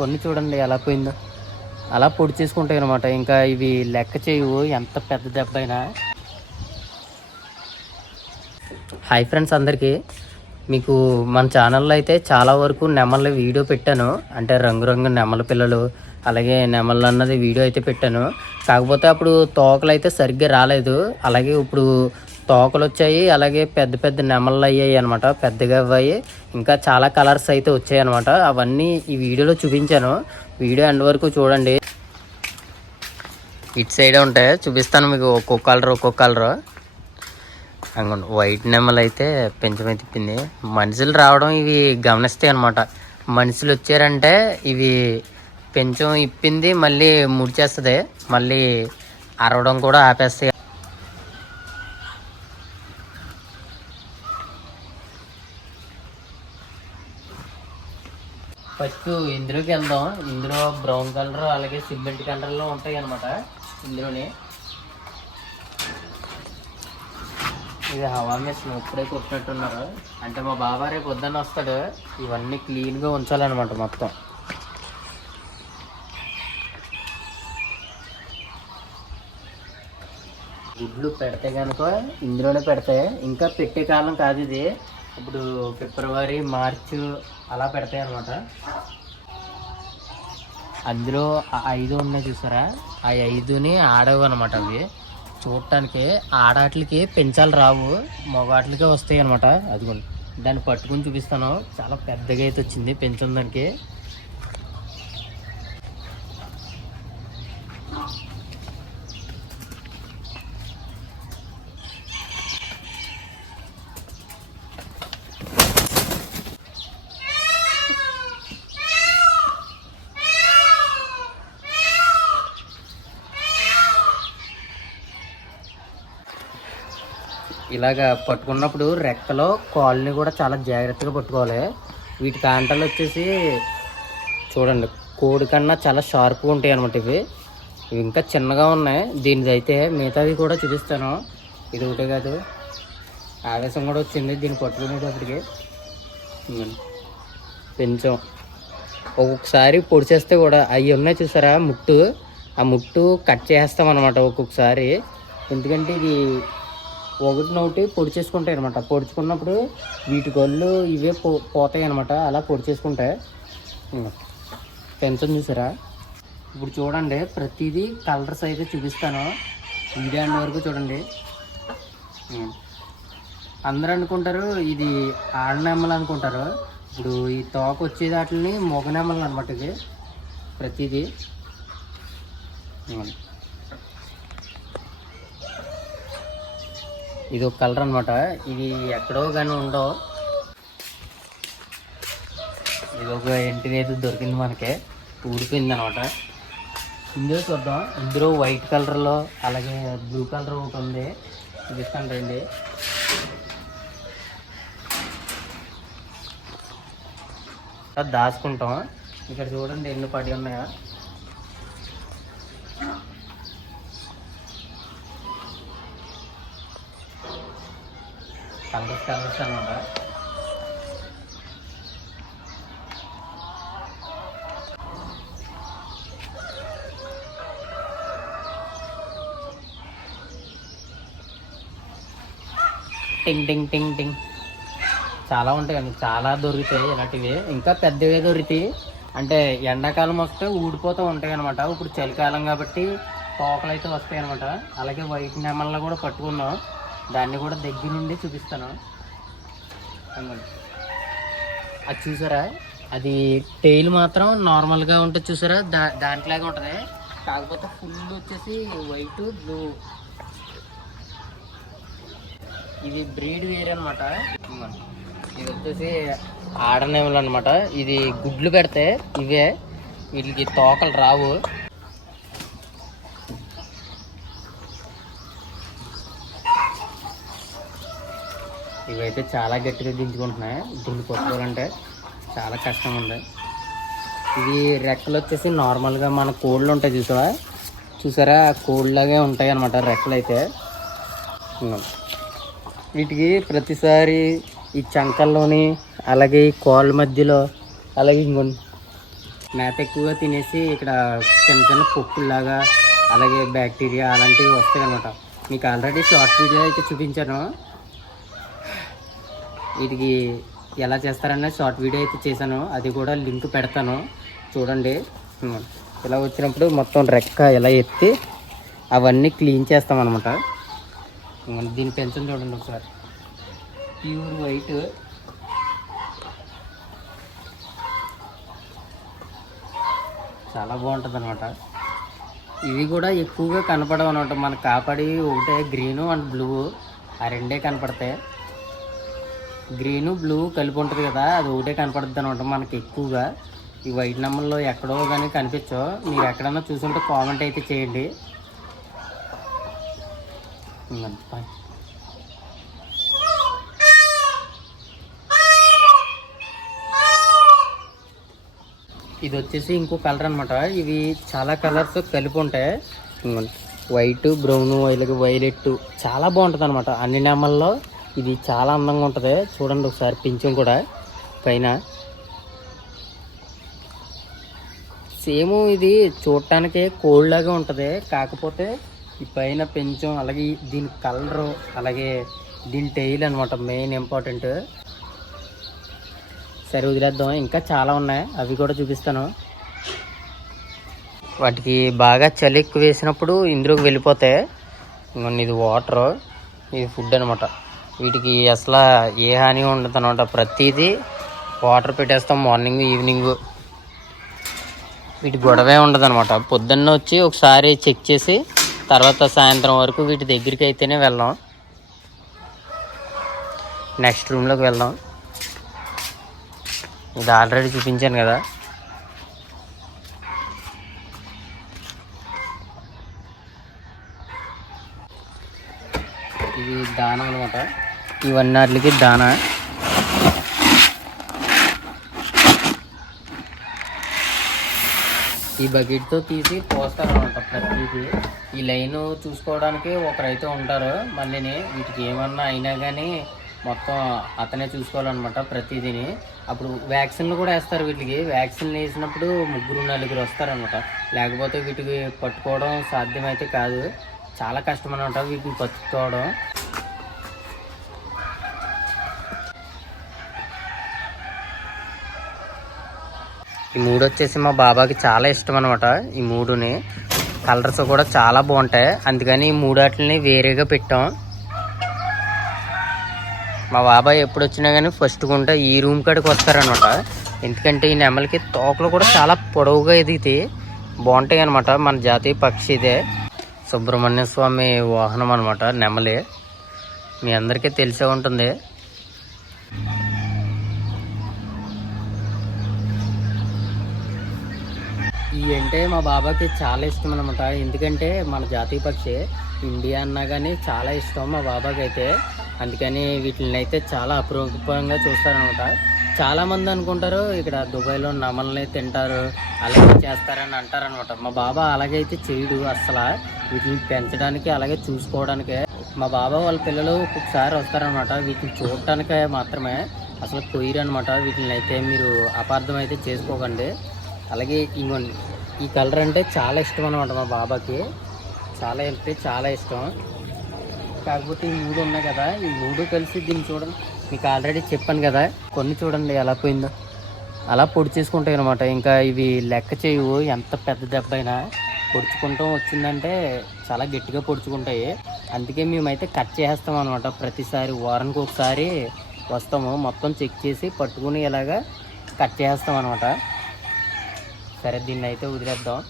కొన్ని చూడండి ఎలా పోయిందో, అలా పొడి చేసుకుంటాయి అనమాట. ఇంకా ఇవి లెక్క చేయవు ఎంత పెద్ద దెబ్బ అయినా. హాయ్ ఫ్రెండ్స్ అందరికీ, మీకు మన ఛానల్లో అయితే చాలా వరకు నెమళ్ళ వీడియో పెట్టాను. అంటే రంగురంగు నెమల పిల్లలు అలాగే నెమళ్ళు అన్నది వీడియో అయితే పెట్టాను. కాకపోతే అప్పుడు తోకలు అయితే సరిగ్గా రాలేదు. అలాగే ఇప్పుడు తోకలు వచ్చాయి, అలాగే పెద్ద పెద్ద నెమళ్ళు అయ్యాయి అనమాట. పెద్దగా అవ్వాయి, ఇంకా చాలా కలర్స్ అయితే వచ్చాయి అనమాట. అవన్నీ ఈ వీడియోలో చూపించాను. వీడియో ఎండ్ వరకు చూడండి. ఇటు సైడే ఉంటాయి, చూపిస్తాను మీకు ఒక్కొక్క కలర్. అనుకోండి వైట్ నెమలు అయితే పెంచమై తిప్పింది. మనుషులు రావడం ఇవి గమనిస్తాయి అనమాట. మనుషులు వచ్చారంటే ఇవి పెంచం ఇప్పింది మళ్ళీ ముడిచేస్తుంది, మళ్ళీ అరవడం కూడా ఆపేస్తాయి. ఫస్ట్ ఇందులోకి వెళ్దాం. ఇందులో బ్రౌన్ కలర్ అలాగే సిమెంట్ కలర్లో ఉంటాయి అనమాట. ఇందులోనే ఇది హవా మిషన్ ఇప్పుడే కొట్టినట్టున్నారు. అంటే మా బాబా రేపు పొద్దున్న వస్తాడు, ఇవన్నీ క్లీన్గా ఉంచాలన్నమాట. మొత్తం గుడ్లు పెడితే కనుక ఇందులోనే పెడతాయి. ఇంకా పెట్టే కాలం కాదు ఇది. ఇప్పుడు ఫిబ్రవరి మార్చ్ అలా పెడతాయి అనమాట. అందులో 5 ఉన్నాయి చూసారా, ఆ 5ని ఆడవు అనమాట. అవి చూడటానికి ఆడాట్లకి పెంచాలి రావు, మగాట్లకే వస్తాయి అనమాట. అదిగోండి దాన్ని పట్టుకుని చూపిస్తాను. చాలా పెద్దగా అయితే వచ్చింది పెంచం దానికి. ఇలాగా పట్టుకున్నప్పుడు రెక్కలో కాళ్ళని కూడా చాలా జాగ్రత్తగా పట్టుకోవాలి. వీటి కాంటలు వచ్చేసి చూడండి కోడి కన్నా చాలా షార్ప్గా ఉంటాయి అనమాట. ఇవి ఇంకా చిన్నగా ఉన్నాయి. దీనిది అయితే మిగతాది కూడా చూపిస్తాను. ఇది ఒకటే కాదు, ఆవేశం కూడా వచ్చింది దీన్ని పట్టుకునేటప్పటికి. పెంచం ఒక్కొక్కసారి పొడి చేస్తే కూడా అవి ఉన్నాయి చూసారా ముట్టు, ఆ ముట్టు కట్ చేస్తాం అనమాట ఒక్కొక్కసారి. ఎందుకంటే ఇది ఒకటి పొడి చేసుకుంటాయి అనమాట. పొడుచుకున్నప్పుడు వీటి గొల్లు ఇవే పోతాయి అనమాట. అలా పొడి చేసుకుంటాయి. పెంచం చూసారా. ఇప్పుడు చూడండి ప్రతిదీ కలర్స్ అయితే చూపిస్తాను. వీడియో ఎండ్ వరకు చూడండి. అందరూ అనుకుంటారు ఇది ఆడనెమ్మలు అనుకుంటారు. ఇప్పుడు ఈ తోక వచ్చే వాటిని మొగనెమ్మలు అనమాట. ఇది ప్రతిదీ ఇది ఒక కలర్ అనమాట. ఇది ఎక్కడో కానీ ఉండవు. ఇది ఒక ఇంటిది అయితే దొరికింది మనకి, ఊడిపోయింది అనమాట. ఇందులో చూద్దాం. ఇందులో వైట్ కలర్లో అలాగే బ్లూ కలర్ ఒకటి ఉంది, చూపిస్తాను రండి. దాచుకుంటాం. ఇక్కడ చూడండి ఎన్ని పడి ఉన్నాయా. కలర్స్ అనమాట. టింగ్ టింగ్ టింగ్ టింగ్ చాలా ఉంటాయి అండి, చాలా దొరుకుతాయి ఇలాంటివి. ఇంకా పెద్దవే దొరుకుతాయి. అంటే ఎండాకాలం వస్తే ఊడిపోతూ ఉంటాయి అనమాట. ఇప్పుడు చలికాలం కాబట్టి తోకలు అయితే వస్తాయి అనమాట. అలాగే వైట్ నెమల్లో కూడా పట్టుకున్నాం, దాన్ని కూడా దగ్గర నుండి చూపిస్తాను. అది చూసారా, అది టెయిల్ మాత్రం నార్మల్గా ఉంటుంది చూసారా, దాంట్లాగా ఉంటుంది. కాకపోతే ఫుల్ వచ్చేసి వైట్ బ్లూ. ఇది బ్రీడ్ వేరే అనమాట. ఇది వచ్చేసి ఆడనేములు అనమాట. ఇది గుడ్లు పెడితే ఇవే, వీటికి తోకలు రావు. ఇవైతే చాలా గట్టిగా దించుకుంటున్నాయి. దీన్ని పట్టుకోవాలంటే చాలా కష్టం ఉంది. ఇవి రెక్కలు వచ్చేసి నార్మల్గా మన కోళ్ళు ఉంటాయి చూసారా కోళ్ళలాగే ఉంటాయి అన్నమాట రెక్కలు అయితే. వీటికి ప్రతిసారి ఈ చంకల్లోని అలాగే ఈ కాళ్ళ మధ్యలో అలాగే మేత ఎక్కువగా తినేసి ఇక్కడ చిన్న చిన్న పొక్కుల్లాగా అలాగే బ్యాక్టీరియా అలాంటివి వస్తాయి అన్నమాట. మీకు ఆల్రెడీ షార్ట్ వీడియో అయితే చూపించాను. వీటికి ఎలా చేస్తారనే షార్ట్ వీడియో అయితే చేశాను, అది కూడా లింక్ పెడతాను చూడండి. ఇలా వచ్చినప్పుడు మొత్తం రెక్క ఇలా ఎత్తి అవన్నీ క్లీన్ చేస్తామన్నమాట. దీని పెంచని చూడండి ఒకసారి, ప్యూర్ వైట్. చాలా బాగుంటుంది అనమాట. ఇవి కూడా ఎక్కువగా కనపడవు అనమాట. మనకు కాపాడి ఒకటే గ్రీను అండ్ బ్లూ, ఆ రెండే కనపడతాయి. గ్రీను బ్లూ కలిపి ఉంటుంది కదా, అది ఒకటే కనపడుతుంది అనమాట మనకి ఎక్కువగా. ఈ వైట్ నెమల్లో ఎక్కడో కానీ కనిపించో. మీరు ఎక్కడన్నా చూసుంటే కామెంట్ అయితే చేయండి. ఇది వచ్చేసి ఇంకో కలర్ అనమాట. ఇవి చాలా కలర్స్ కలిపి ఉంటాయి. వైట్, బ్రౌన్, వైలెట్ చాలా బాగుంటుంది అనమాట. అన్ని నెమల్లో ఇది చాలా అందంగా ఉంటుంది. చూడండి ఒకసారి పింఛం కూడా పైన సేమ్ ఇది చూడటానికి కోల్డ్ లాగా ఉంటుంది. కాకపోతే ఈ పైన పెంచం అలాగే దీని కలరు అలాగే దీని టెయిల్ అనమాట మెయిన్ ఇంపార్టెంట్. సరే వదిలేద్దాం, ఇంకా చాలా ఉన్నాయి, అవి కూడా చూపిస్తాను. వాటికి బాగా చలి ఎక్కువ వేసినప్పుడు ఇందులోకి వెళ్ళిపోతాయి. ఇది వాటర్, ఇది ఫుడ్ అనమాట. వీటికి అసలు ఏ హాని ఉండదు అనమాట. ప్రతిదీ వాటర్ పెట్టేస్తాం మార్నింగ్ ఈవినింగ్. వీటి గొడవే ఉండదు అనమాట. పొద్దున్న వచ్చి ఒకసారి చెక్ చేసి తర్వాత సాయంత్రం వరకు వీటి దగ్గరికి అయితేనే వెళ్దాం. నెక్స్ట్ రూమ్లోకి వెళ్దాం. ఇది ఆల్రెడీ చూపించాను కదా. ఇది దానా అనమాట. ఇవన్నీ వాటికి దానా. ఈ బకెట్తో తీసి పోస్తారనమాట ప్రతిదీ. ఈ లైన్ చూసుకోవడానికి ఒకరైతే ఉంటారు. మళ్ళీ వీటికి ఏమన్నా అయినా కానీ మొత్తం అతనే చూసుకోవాలన్నమాట ప్రతిదీని. అప్పుడు వ్యాక్సిన్లు కూడా వేస్తారు వీటికి. వ్యాక్సిన్లు వేసినప్పుడు 3-4 వస్తారనమాట. లేకపోతే వీటికి పట్టుకోవడం సాధ్యమైతే కాదు. చాలా కష్టం అనమాట వీటిని పట్టుకోవడం. ఈ 3 వచ్చేసి మా బాబాకి చాలా ఇష్టం అనమాట. ఈ 3ని కలర్స్ కూడా చాలా బాగుంటాయి. అందుకని ఈ 3 వాటిని వేరేగా పెట్టాం. మా బాబాయ్ ఎప్పుడు వచ్చినా కానీ ఫస్ట్ గుంట ఈ రూమ్ కాడికి వస్తారనమాట. ఎందుకంటే ఈ నెమలికి తోకలు కూడా చాలా పొడవుగా ఎదిగితే బాగుంటాయి అనమాట. మన జాతీయ పక్షి ఇదే, సుబ్రహ్మణ్య స్వామి వాహనం అనమాట నెమలి. మీ అందరికీ తెలిసే ఉంటుంది. ఈ అంటే మా బాబాకి చాలా ఇష్టం అనమాట. ఎందుకంటే మన జాతీయ పక్షి ఇండియా అన్నా కానీ చాలా ఇష్టం మా బాబాకి అయితే. అందుకని వీటిని అయితే చాలా అపురూపంగా చూస్తారనమాట. చాలామంది అనుకుంటారు ఇక్కడ దుబాయ్లో నెమల్ని తింటారు అలాగే చేస్తారని అంటారనమాట. మా బాబా అలాగైతే చేయడు అసలు. వీటిని పెంచడానికి అలాగే చూసుకోవడానికే మా బాబా వాళ్ళ పిల్లలు ఒక్కొక్కసారి వస్తారనమాట. వీటిని చూడటానికే మాత్రమే, అసలు కొయ్యరు అనమాట. వీటిని అయితే మీరు అపార్థం అయితే చేసుకోకండి. అలాగే ఇంకొన్ని ఈ కలర్ అంటే చాలా ఇష్టం అనమాట మా బాబాకి. చాలా అంటే చాలా ఇష్టం. కాకపోతే ఈ 3 ఉన్నాయి కదా, ఈ 3 కలిసి దీన్ని చూడండి. మీకు ఆల్రెడీ చెప్పాను కదా, కొన్ని చూడండి ఎలా పోయిందో. అలా పొడి చేసుకుంటాయి అనమాట. ఇంకా ఇవి లెక్క చేయవు. ఎంత పెద్ద దెబ్బ అయినా పొడుచుకుంటూ వచ్చిందంటే చాలా గట్టిగా పొడుచుకుంటాయి. అందుకే మేమైతే కట్ చేస్తాం అనమాట. ప్రతిసారి వారానికి ఒకసారి వస్తాము, మొత్తం చెక్ చేసి పట్టుకుని ఇలాగా కట్ చేస్తాం అనమాట. సరే దీన్ని అయితే వదిలేద్దాం.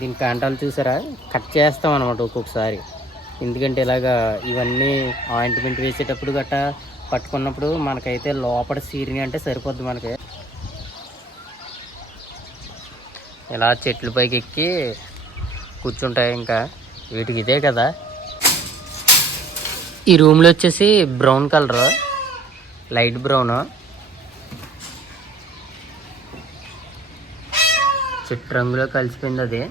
దీని కాంటాలు చూసారా, కట్ చేస్తాం అనమాట ఒక్కొక్కసారి. ఎందుకంటే ఇలాగా ఇవన్నీ ఆయింట్మెంట్ వేసేటప్పుడు గట్టా పట్టుకున్నప్పుడు మనకైతే లోపల సీరిని అంటే సరిపోద్ది మనకి. ఇలా చెట్ల పైకి ఎక్కి కూర్చుంటాయి. ఇంకా వీటికి ఇదే కదా. ఈ రూమ్లో వచ్చేసి బ్రౌన్ కలర్, లైట్ బ్రౌన్, చెట్టు రంగులో కలిసిపోయింది అది.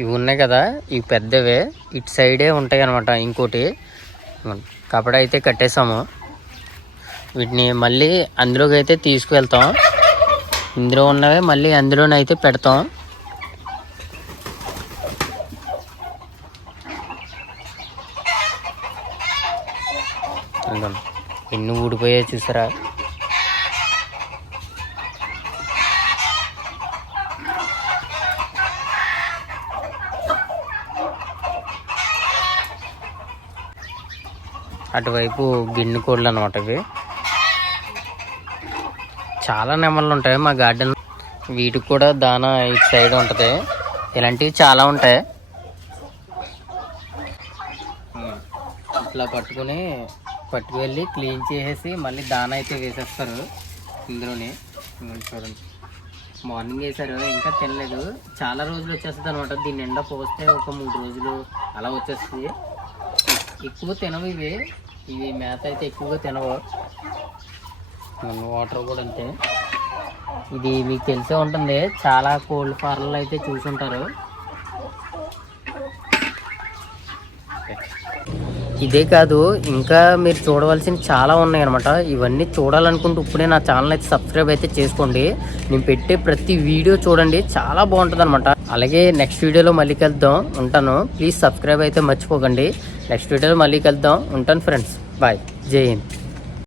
ఇవి ఉన్నాయి కదా, ఇవి పెద్దవే, ఇటు సైడే ఉంటాయి అన్నమాట. ఇంకోటి కపడ అయితే కట్టేసాము. వీటిని మళ్ళీ అందులోకి అయితే తీసుకువెళ్తాం. ఇందులో ఉన్నవే మళ్ళీ అందులోనైతే పెడతాం. ఎన్ని ఊడిపోయాయి చూసారా. అటువైపు గిన్నె కోళ్ళు అనమాట. ఇవి చాలా నెమళ్ళు ఉంటాయి మా గార్డెన్. వీటికి కూడా దానా ఇటు సైడ్ ఉంటుంది. ఇలాంటివి చాలా ఉంటాయి. ఇట్లా పట్టుకువెళ్ళి క్లీన్ చేసేసి మళ్ళీ దానా అయితే వేసేస్తారు ఇందులోనే. చూడండి, మార్నింగ్ వేసారు, ఇంకా తినలేదు. చాలా రోజులు వచ్చేస్తుంది అనమాట. దీన్ని ఎండ పోస్తే ఒక 3 రోజులు అలా వచ్చేస్తుంది. ఎక్కువ తినవు ఇవి మేత అయితే ఎక్కువగా తినవు. వాటర్ కూడా అంతే. ఇది మీకు తెలిసే ఉంటుంది, చాలా కోల్డ్ ఫార్మ్లు అయితే చూసుంటారు. ఇదే కాదు, ఇంకా మీరు చూడవలసిన చాలా ఉన్నాయి అనమాట. ఇవన్నీ చూడాలనుకుంటే ఇప్పుడే నా ఛానల్ అయితే సబ్స్క్రైబ్ అయితే చేసుకోండి. నేను పెట్టే ప్రతి వీడియో చూడండి, చాలా బాగుంటుంది అనమాట. అలాగే నెక్స్ట్ వీడియోలో మళ్ళీ కలుద్దాం. ఉంటాను. ప్లీజ్ సబ్స్క్రైబ్ అయితే మర్చిపోకండి. నెక్స్ట్ వీడియోలో మళ్ళీ కలుద్దాం. ఉంటాను ఫ్రెండ్స్. బాయ్. జై హింద్.